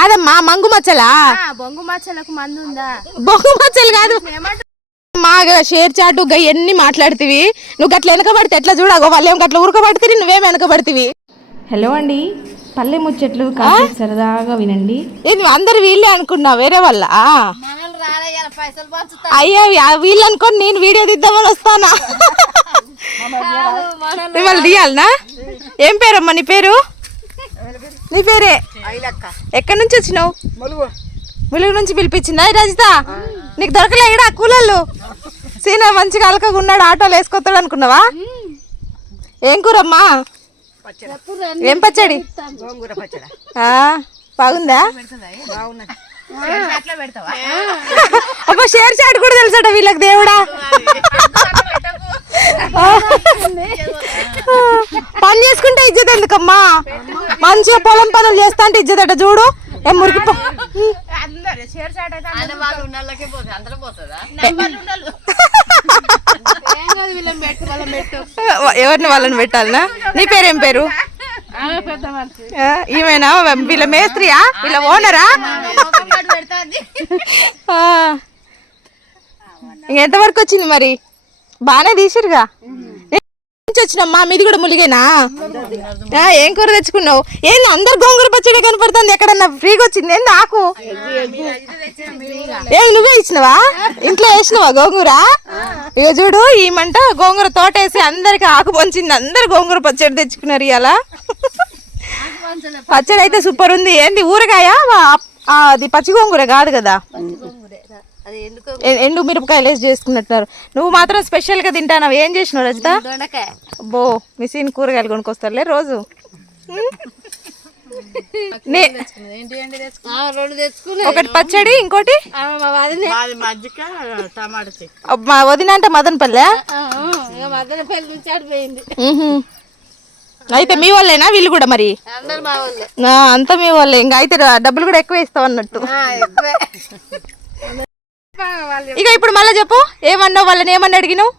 కాదమ్మా మంగు మచ్చలా? బొంగు మచ్చలకు మందు ఉందా? బొంగు మచ్చలు కాదు. మా షేర్ చాటు గ ఎన్ని మాట్లాడుతీవి? నువ్వు గట్ల వెనకబడితే ఎట్లా చూడగో వాళ్ళు ఏం గట్ల ఉరకబడితే నువ్వేం వెనకబడితివి? హలో అండి పల్లె ముచ్చట్లు కాసేపు సరదాగా వినండి. ఏంది అందరు వీళ్ళే అనుకున్నా వేరే వాళ్ళ? అయ్యా వీళ్ళు అనుకొని నేను వీడియో తీద్దామని వస్తానా? మిమ్మల్ని తీయాలనా ఏం పేరమ్మా నీ పేరు? నీ పేరే? ఎక్కడి నుంచి వచ్చినావు? వెలుగు నుంచి పిలిపించిందా? రజిత నీకు దొరకలే ఇక్కడ కూలళ్ళు సీనా మంచిగా అలకగా ఉన్నాడు ఆటోలు వేసుకొస్తాడు అనుకున్నావా? ఏం కూరమ్మా? ఏం పచ్చడి? బాగుందా? అబ్బా షేర్ చాట్ కూడా తెలుసట వీళ్ళకి దేవుడా? పని చేసుకుంటే ఇజ్జత్ ఎందుకమ్మా? మంచిగా పొలం పనులు చేస్తా అంటే అట చూడు. ఏం మురికి ఎవరిని వాళ్ళని పెట్టాలనా? నీ పేరేం పేరు? ఈమెనా? వీళ్ళ మేస్త్రియా? వీళ్ళ ఓనరా? ఎంతవరకు వచ్చింది మరి? బాగానే తీసిరుగా నుంచి మీది కూడా ములిగేనా? ఏం కూర తెచ్చుకున్నావు? ఏంది అందరు గోంగూర పచ్చడి కనపడుతుంది ఎక్కడన్నా? ఫ్రీగా వచ్చింది? ఏంది ఆకు? ఏ నువ్వే ఇచ్చినవా? ఇంట్లో వేసినవా గోంగూర? ఇక చూడు ఈమంట గోంగూర తోటేసి అందరికి ఆకు పంచింది. అందరు గోంగూర పచ్చడి తెచ్చుకున్నారు ఇలా పచ్చడి అయితే సూపర్ ఉంది. ఏంది ఊరగాయ? అది పచ్చి గోంగూర కాదు కదా. ఎండు మిరపకాయలు వేసి చేసుకున్నట్టున్నారు. నువ్వు మాత్రం స్పెషల్గా తింటానావు? ఏం చేసినావు రజిత? దొండకాయ. అబ్బో మిషన్ కూరగాయలు కొనుక్కొస్తారులే రోజు. ఒకటి పచ్చడి ఇంకోటి? మా వదిన. అంటే మదనపల్లె. అయితే మీ వాళ్ళేనా వీళ్ళు కూడా మరి? అంతా మీ వాళ్ళే ఇంకా అయితే డబ్బులు కూడా ఎక్కువ ఇస్తావు అన్నట్టు. ఎక్కువే. ఇక ఇప్పుడు మళ్ళీ చెప్పు. ఏమన్నావు? వాళ్ళని ఏమని అడిగినావు?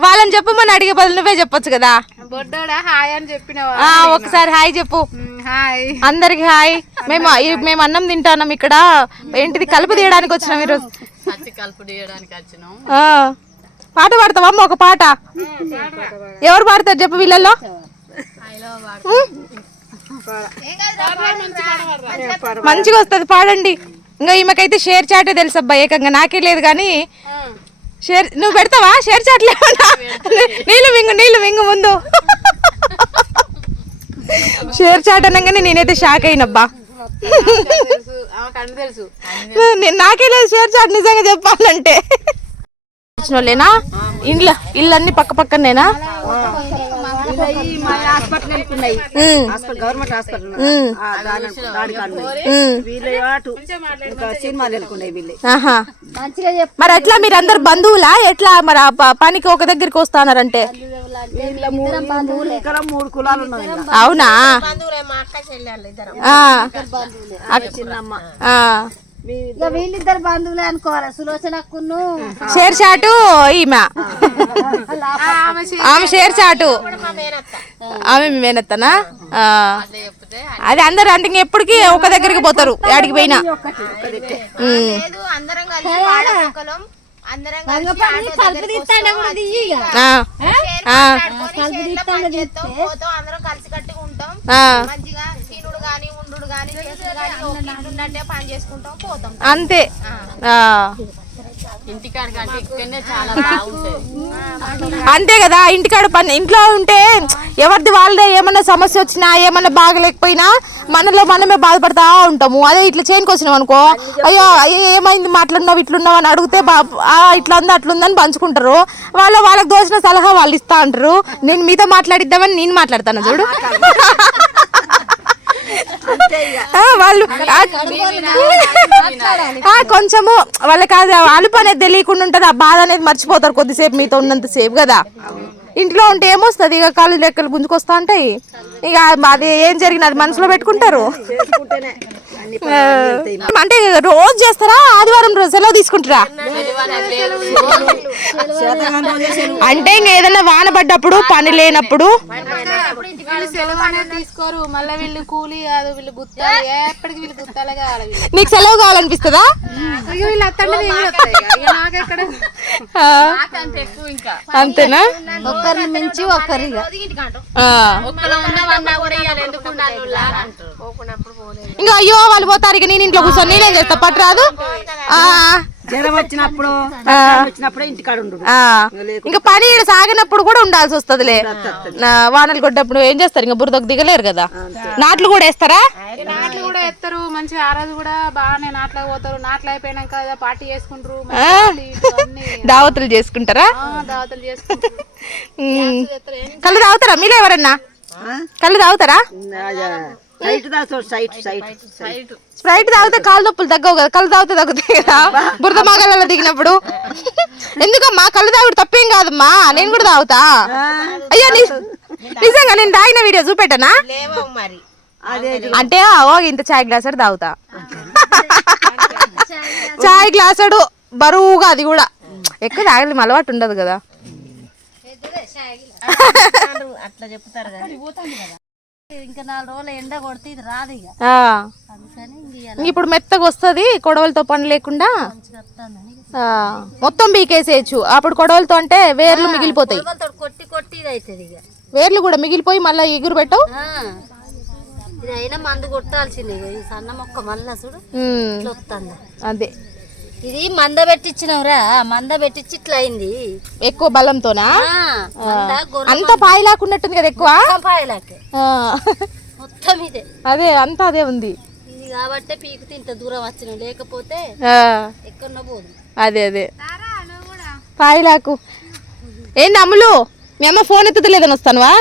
వాళ్ళని చెప్పు మన అడిగే బదులు నువ్వే చెప్పొచ్చు కదా. బొడ్డోడా హాయ్ అని చెప్పినవా ఆ ఒకసారి హాయ్ చెప్పు. హాయ్. అందరికి హాయ్. మేము ఈ- మేము అన్నం తింటాన్నాం ఇక్కడ. ఏంటిది? కలుపు తీయడానికి వచ్చినాం ఈరోజు కలుపు తీయడానికి వచ్చినాం. ఆ, పాట పాడతావా? అమ్మ ఒక పాట. ఎవరు పాడతారు చెప్పు వీళ్ళల్లో? మంచిగా వస్తుంది. పాడండి. ఇంకా ఈమెకైతే షేర్ చాటే తెలుసు అబ్బా ఏకంగా. నాకే లేదు కానీ షేర్ నువ్వు పెడతావా? షేర్ చాట్ లేవనా నీళ్ళు మింగు నీళ్ళు మింగు ముందు. షేర్ చాట్ అనగానే నేనైతే షాక్ అయినబ్బా. నాకే లేదు షేర్ చాట్ నిజంగా చెప్పాలంటే. వచ్చిన వాళ్ళేనా ఇండ్ల ఇల్లు అన్ని పక్క పక్కనేనా? హాస్పిటల్ గవర్నమెంట్ హాస్పిటల్ సినిమాలు వీళ్ళు. మరి ఎట్లా మీరు అందరు బంధువులా? ఎట్లా మరి పనికి ఒక దగ్గరికి వస్తానారంటే? ఇక్కడ మూడు కులాలు. అవునా? మా అక్క చెల్లెళ్ళు ఇద్దరు. ఆ, చిన్నమ్మ. ఆ. ఇక వీళ్ళిద్దరు బంధువులే అనుకోవాలి? సులోచనకును షేర్ చాటు ఈమె. ఆమె షేర్ చాటు. ఆమె మేనత్తనా. అది అందరు అంటే ఎప్పటికీ ఒక దగ్గరికి పోతారు యాడికి పోయినా. ఉమ్. లేదు అందరం కలిసి కట్టుగా ఉంటాం ఆ. మంచిగా చేసుడు ఉన్నట్టే పని చేసుకుంటాం పోతాం. అంతే. అంతే కదా ఇంటికాడ పని ఇంట్లో ఉంటే ఎవరిది వాళ్ళదే ఏమన్నా సమస్య వచ్చినా ఏమన్నా బాగలేకపోయినా మనలో మనమే బాధపడతా ఉంటాము. అదే ఇట్లా వచ్చినాం అనుకో అయ్యో అయ్యో ఏమైంది మాట్లాడినావు ఇట్లున్నావు అని అడిగితే ఇట్లా ఉంది అట్లుందని పంచుకుంటారు. వాళ్ళ వాళ్ళకి దోచిన సలహా వాళ్ళు ఇస్తా అంటారు. నేను మీతో మాట్లాడిద్దామని నేను మాట్లాడతాను చూడు. వాళ్ళు కొంచెము వాళ్ళకి అది అలుపు అనేది తెలియకుండా ఉంటుంది ఆ బాధ అనేది మర్చిపోతారు కొద్దిసేపు మీతో ఉన్నంత సేపు కదా. ఇంట్లో ఉంటే ఏమొస్తుంది? ఇక కాళ్ళు లెక్కలు గుంజుకొస్తా ఉంటాయి. ఇక అది ఏం జరిగిన అది మనసులో పెట్టుకుంటారు. అంటే రోజు చేస్తారా? ఆదివారం రోజు సెలవు తీసుకుంటారా. అంటే ఇంక ఏదైనా వాన పడ్డప్పుడు పని లేనప్పుడు? తీసుకోరు మళ్ళీ వీళ్ళు కూలీ కాదు వీళ్ళు గుత్తాలి ఎప్పటికి వీళ్ళు గుత్తాలే కావాలి నీకు సెలవు కావాలనిపిస్తుందా అంతేనా? ఒక్కరిని మించి ఒక్కరిగా ఇంకా అయ్యో వాళ్ళు పోతారు ఇక నేను ఇంట్లో కూర్చొని నేనేం చేస్తా? పట్టు రాదు? ఆ, జ్వరం వచ్చినప్పుడు వచ్చినప్పుడే ఇంటికాడ ఉండు ఆ. ఇంకా పని సాగినప్పుడు కూడా ఉండాల్సి వస్తుందిలే. వానలు కొట్టినప్పుడు ఏం చేస్తారు? ఇంకా బురదకు దిగలేరు కదా. నాట్లు కూడా వేస్తారా? ఎత్తారు మంచిగా ఆ రోజు కూడా బాగానే నాట్లకు పోతారు. నాట్లు అయిపోయినాక పార్టీ చేసుకుంటారు దావతులు చేసుకుంటారా? ఆ, దావతలు చేసుకుంటారు. కళ్ళు తాగుతారా మీలో ఎవరన్నా? కళ్ళు తాగుతారా? సైట్ దాచో సైట్ సైట్ సైట్ స్ప్రైట్. తాగితే కాలు నొప్పులు తగ్గవు కదా కళ్ళు తాగితే తగ్గుతాయి కదా? బురద మగలలో దిగినప్పుడు. ఎందుకమ్మా కళ్ళు తాగుడు తప్పేం కాదమ్మా? నేను కూడా తాగుతా. అయ్యో నిజంగా నేను తాగిన వీడియో చూపెట్టనా? అంటే ఓ ఇంత చాయ్ గ్లాసుడు తాగుతా. చాయ్ గ్లాసుడు బరువుగా అది కూడా. ఎక్కువ తాగలేం అలవాటు ఉండదు కదా. అట్లా చెప్తారు కదా. ఇంకా నాలుగు రోజులు ఎండ కొడితే ఇది రాదు ఇక. అందుకని ఇప్పుడు మెత్తగా వస్తుంది కొడవలతో పని లేకుండా. మొత్తం బీకేసేయచ్చు అప్పుడు కొడవలతో అంటే వేర్లు మిగిలిపోతాయి. కొట్టి కొట్టి ఇది అవుతుంది ఇక. వేర్లు కూడా మిగిలిపోయి మళ్ళీ ఎగురు పెట్టవు ఆ. ఇది అయినా మందు కొట్టాల్సింది ఈ సన్న మొక్క మళ్ళా చూడు. ఇట్లా వస్తుంది అదే. ఇది మంద పెట్టించినవురా మంద పెట్టించి ఇట్లా అయింది. ఎక్కువ బలంతోనా? అంత పాయి లాక్కున్నట్టుంది కదా ఎక్కువ? పాయలాకే ఆ, మొత్తం ఇదే. అదే అంతా అదే ఉంది. ఇది కాబట్టే పీకుతే ఇంత దూరం వచ్చినాం. లేకపోతే ఆ, ఎక్కడో పోదు. అదే అదే. పాయిలాకు ఏంది అమ్ములు మీ అమ్మ ఫోన్ ఎత్తుతలేదని వస్తానువా?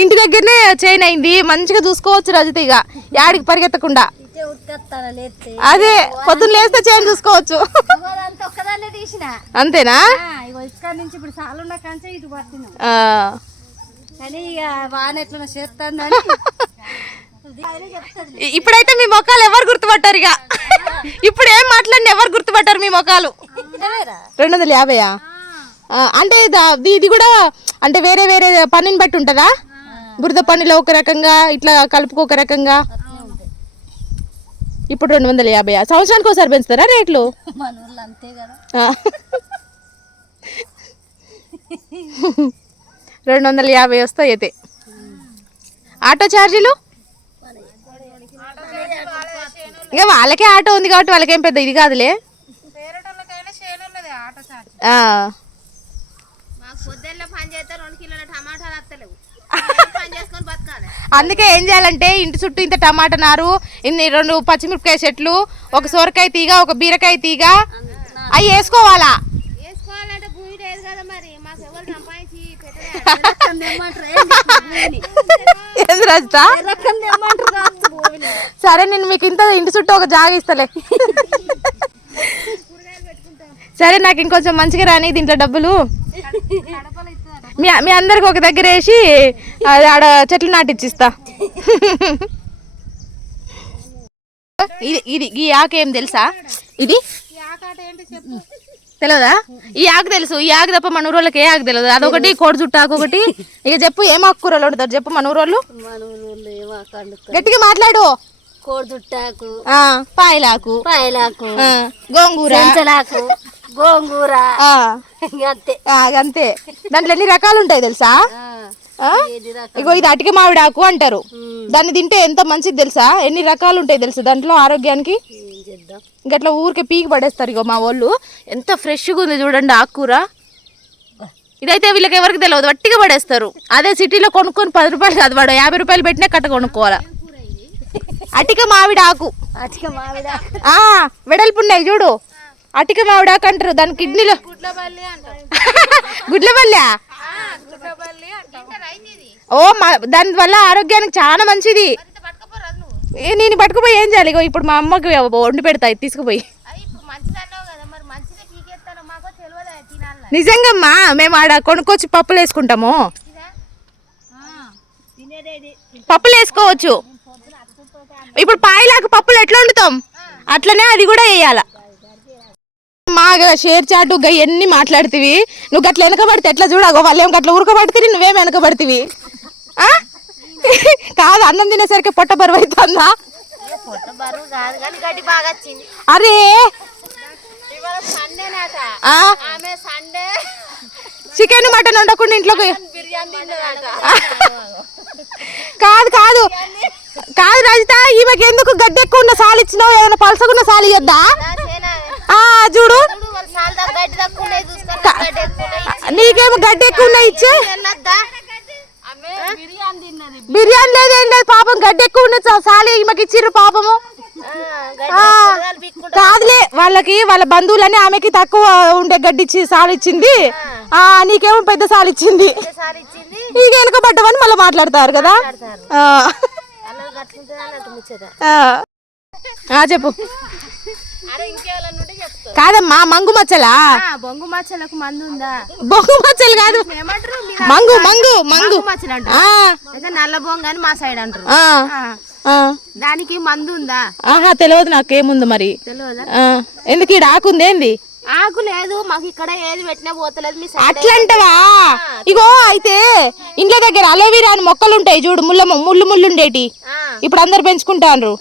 ఇంటి దగ్గరనే చైన్ అయింది. మంచిగా చూసుకోవచ్చు రజిత ఇక. యాడికి పరిగెత్తకుండా. అదే పొద్దున్న లేస్తే చైన్ చూసుకోవచ్చు. అంతేనా? ఇప్పుడైతే మీ మొఖాలు ఎవరు గుర్తుపట్టారు ఇక? ఇప్పుడు ఏం మాట్లాడిన ఎవరు గుర్తుపట్టారు మీ నిజమేరా రెండు వందల యాభైయా? అంటే ఇది కూడా అంటే వేరే వేరే పనిని బట్టి ఉంటుందా? బురద పనిలో ఒక రకంగా ఇట్లా కలుపుకు ఒక రకంగా. ఇప్పుడు రెండు వందల యాభై సంవత్సరానికి ఒకసారి పెంచుతారా రేట్లు. రెండు వందల యాభై వస్తాయి అయితే. ఆటో ఛార్జీలు? ఇక వాళ్ళకే ఆటో ఉంది కాబట్టి వాళ్ళకేం పెద్ద ఇది కాదులే. పొద్దున్న పని చేస్తే రెండు కిలోల టమాటాలు వస్తలేవు అందుకే ఏం చేయాలంటే ఇంటి చుట్టూ ఇంత టమాటా నారు ఇన్ని రెండు పచ్చిమిరపకాయ చెట్లు ఒక సొరకాయ తీగ ఒక బీరకాయ తీగ అవి వేసుకోవాలా? సరే నేను మీకు ఇంత ఇంటి చుట్టూ ఒక జాగ ఇస్తలే. సరే నాకు ఇంకొంచెం మంచిగా రాని దీంట్లో డబ్బులు. మీ మీ అందరికి ఒక దగ్గర వేసి అది ఆడ చెట్లు నాటిచ్చిస్తా. ఇది ఇది ఈ ఆకు ఏం తెలుసా? ఇది? తెలియదా ఈ ఆకు తెలుసు ఈ ఆకు తప్ప మన ఊరోళ్ళకి ఏ ఆకు తెలియదు అదొకటి కోడి చుట్టు ఆకు ఒకటి. ఇక చెప్పు ఏం ఆకుకూరలు వండుతారు చెప్పు మన ఊరోళ్ళు? గట్టిగా మాట్లాడు. కోడి చుట్టాకు ఆ పాయలాకు. పాయలాకు. గోంగూర. గోంగూర. అంతే దాంట్లో ఎన్ని రకాలు ఉంటాయి తెలుసా ఇగో ఇది అటిక మామిడి ఆకు అంటారు. దాన్ని తింటే ఎంత మంచిది తెలుసా? ఎన్ని రకాలు ఉంటాయి తెలుసా దాంట్లో ఆరోగ్యానికి? గట్లా ఊరికే పీకి పడేస్తారు ఇగో మా వాళ్ళు. ఎంత ఫ్రెష్గా ఉంది చూడండి ఆకుకూర ఇదైతే వీళ్ళకి ఎవరికి తెలియదు వట్టిగా పడేస్తారు. అదే సిటీలో కొనుక్కొని పది రూపాయలు కాదు వాడు యాభై రూపాయలు పెట్టినా కట్ట కొనుక్కోవాలా? అటిక మామిడి ఆకు. అటిక మామిడి ఆ వెడల్పు ఉన్నాయి చూడు. అటిక మామిడి ఆకు అంటారు దాని కిడ్నీలో. గుడ్లబల్లి ఓ మా దాని వల్ల ఆరోగ్యానికి చాలా మంచిది. ఏ, నేను పట్టుకుపోయి ఏం చేయాలి? ఇప్పుడు మా అమ్మకి వండి పెడతాయి తీసుకుపోయి. నిజంగమ్మా మేము ఆడ కొనుక్కొచ్చి పప్పులు వేసుకుంటాము. పప్పులు వేసుకోవచ్చు. ఇప్పుడు పాయలాకు పప్పులు ఎట్లా వండుతాం? అట్లనే అది కూడా వేయాల. మాగా షేర్ చాటు గా ఎన్ని మాట్లాడుతీవి? నువ్వు గట్ల వెనకబడితే ఎట్లా చూడగో? వాళ్ళు ఏం గట్ల ఉరకబడితే నువ్వేం వెనకబడితివి? ఆ? కాదు అన్నం తినేసరికి పొట్ట బరువు అవుతుందా అరే చికెన్ మటన్ వండకుండా ఇంట్లోకి కాదు కాదు. కాదు రజిత ఈమెకి ఎందుకు గడ్డి ఎక్కువ ఉన్న సాలు ఇచ్చినావు ఏదైనా పలసగున్న సాలు ఇద్దా చూడు. నీకేమో గడ్డి ఎక్కువ ఉన్నాయి ఇచ్చే? బిర్యానీ లేదు ఏం లేదు పాపం గడ్డి ఎక్కువ ఉన్న సా- సాలి ఈమెకి ఇచ్చిర్రు పాపము. కాదులే వాళ్ళకి వాళ్ళ బంధువులని ఆమెకి తక్కువ ఉండే గడ్డి ఇచ్చి సాలు ఇచ్చింది. ఆ. నీకేమో పెద్ద సాలు ఇచ్చింది. సారి ఇచ్చింది. నీకు వెనుకబడ్డవని మళ్ళీ మాట్లాడతారు కదా? ఆ. అలా గట్లుంటుంది అన్నట్టు ముచ్చట. ఆ. ఆ, చెప్పు. కాదమ్మా మంగు మచ్చలా? బొంగు మచ్చలకు మందు ఉందా? బొంగు మచ్చలు కాదు. ఏమంటారు? మంగు మంగు మంగు మచ్చలు అంటారు. అయితే నల్ల బొంగ అని మా సైడ్ అంటారు. దానికి మందు ఉందా? ఆహా తెలియదు నాకేముంది మరి. తెలియదా ఎందుకు ఈ ఆకుందేంది ఆకు లేదు మాకు ఇక్కడ ఏది పెట్టినా పోతలేదు మీ అట్లంటవా? ఇగో అయితే ఇంట్లో దగ్గర అలోవీరా అని మొక్కలు ఉంటాయి చూడు ముళ్ళ ముళ్ళు ముళ్ళు ఉండేటి. ఇప్పుడు అందరు పెంచుకుంటారు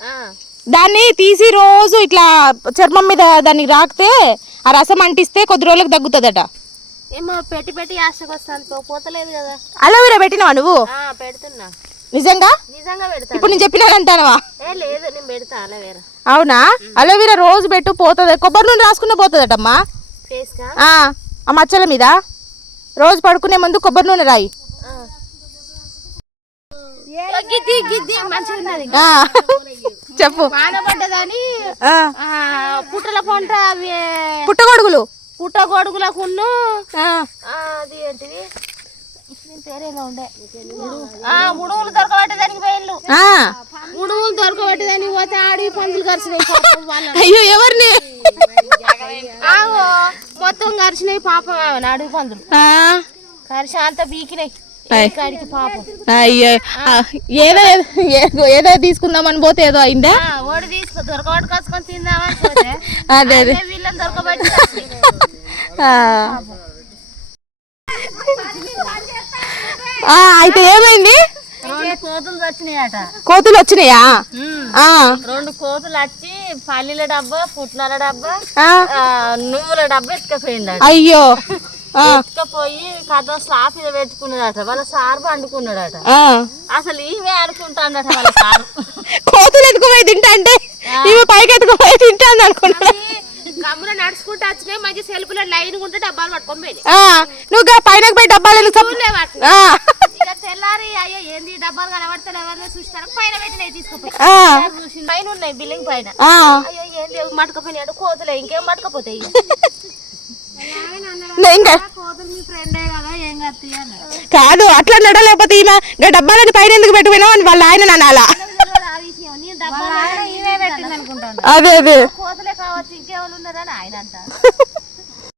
దాన్ని తీసి రోజు ఇట్లా చర్మం మీద దానికి రాకితే ఆ రసం అంటిస్తే కొద్ది రోజులకు తగ్గుతుందట ఏమో పెట్టి పెట్టి ఆశకు వస్తాను పోతలేదు కదా. అలోవీరా పెట్టినవా నువ్వు? ఆ పెడుతున్నా. నిజంగా? నిజంగా పెడతా ఇప్పుడు నేను చెప్పినానంటానవా ఏ లేదు నేను పెడతా అలా వేరే. అవునా? అలోవీరా రోజు పెట్టు పోతుంది. కొబ్బరి నూనె రాసుకున్న పోతుందటమ్మా. ఆ ఆ మచ్చల మీద. రోజు పడుకునే ముందు కొబ్బరి నూనె రాయి. గిద్ది గిద్ది మంచిగా ఉన్నది ఆ, చెప్పు. వాన పడ్డదని ఆ, ఆ, పుట్టల పంట అవి పుట్టగొడుగులు. పుట్ట గొడుగులకును ఆ, అది ఏంటిది? పేరేదో ఉండే. ఆ ఉడుగులు దొరకబట్టేదానికి పోయిన్లు. ఆ. ఉడుగులు దొరకబట్టేదానికి పోతే పందులు కరిచినాయి. అయ్యో ఎవరిని? మొత్తం కరిచినాయి పాపం అడవి పందులు. కరిచి అంత బీకినాయి. అయ్యో ఏదో ఏదో తీసుకుందామని పోతే ఏదో అయిందా? అదే అదే. అయితే ఏమైంది? కోతులు వచ్చినాయట. కోతులు వచ్చినాయా? ఆ, రెండు కోతులు వచ్చి పల్లీల డబ్బా పుట్నాల డబ్బా నువ్వుల డబ్బా ఎత్తుకపోయిందట అయ్యో. ఎత్తుకపోయి కథ స్లాప్ మీద పెట్టుకున్నదట వాళ్ళ సార్ పండుకున్నాడట. అసలు ఈమె వాళ్ళ సార్. కోతులు ఎత్తుకుపోయి తింటా అంటే ఇవి పైకి ఎత్తుకుపోయి తింటాను అనుకున్నా గమ్మున నడుచుకుంటూ వచ్చినాయి మంచి సెల్ఫ్లో లైన్ ఉంటే డబ్బాలు పట్టుకొని ఆ, నువ్వు పైన పోయి డబ్బాలు ఇక తెల్లారి అయ్యో ఏంది ఈ డబ్బాలు ఎవరిని చూసినారు? పైన పెట్టినాయి తీసుకుపోయి. పైన ఉన్నాయి బిల్డింగ్ పైన. అయ్యో ఏంది కోతులే ఇంకేం మట్టుకపోతాయి ఇక. నే- కదా అట్లా నడ లేకపోతే ఈమె గా డబ్బాలని పైన ఎందుకు పెట్టిపోయినావు అని వాళ్ళ ఆయన అనాలా నీ అనుకుంటాను అదే అదే.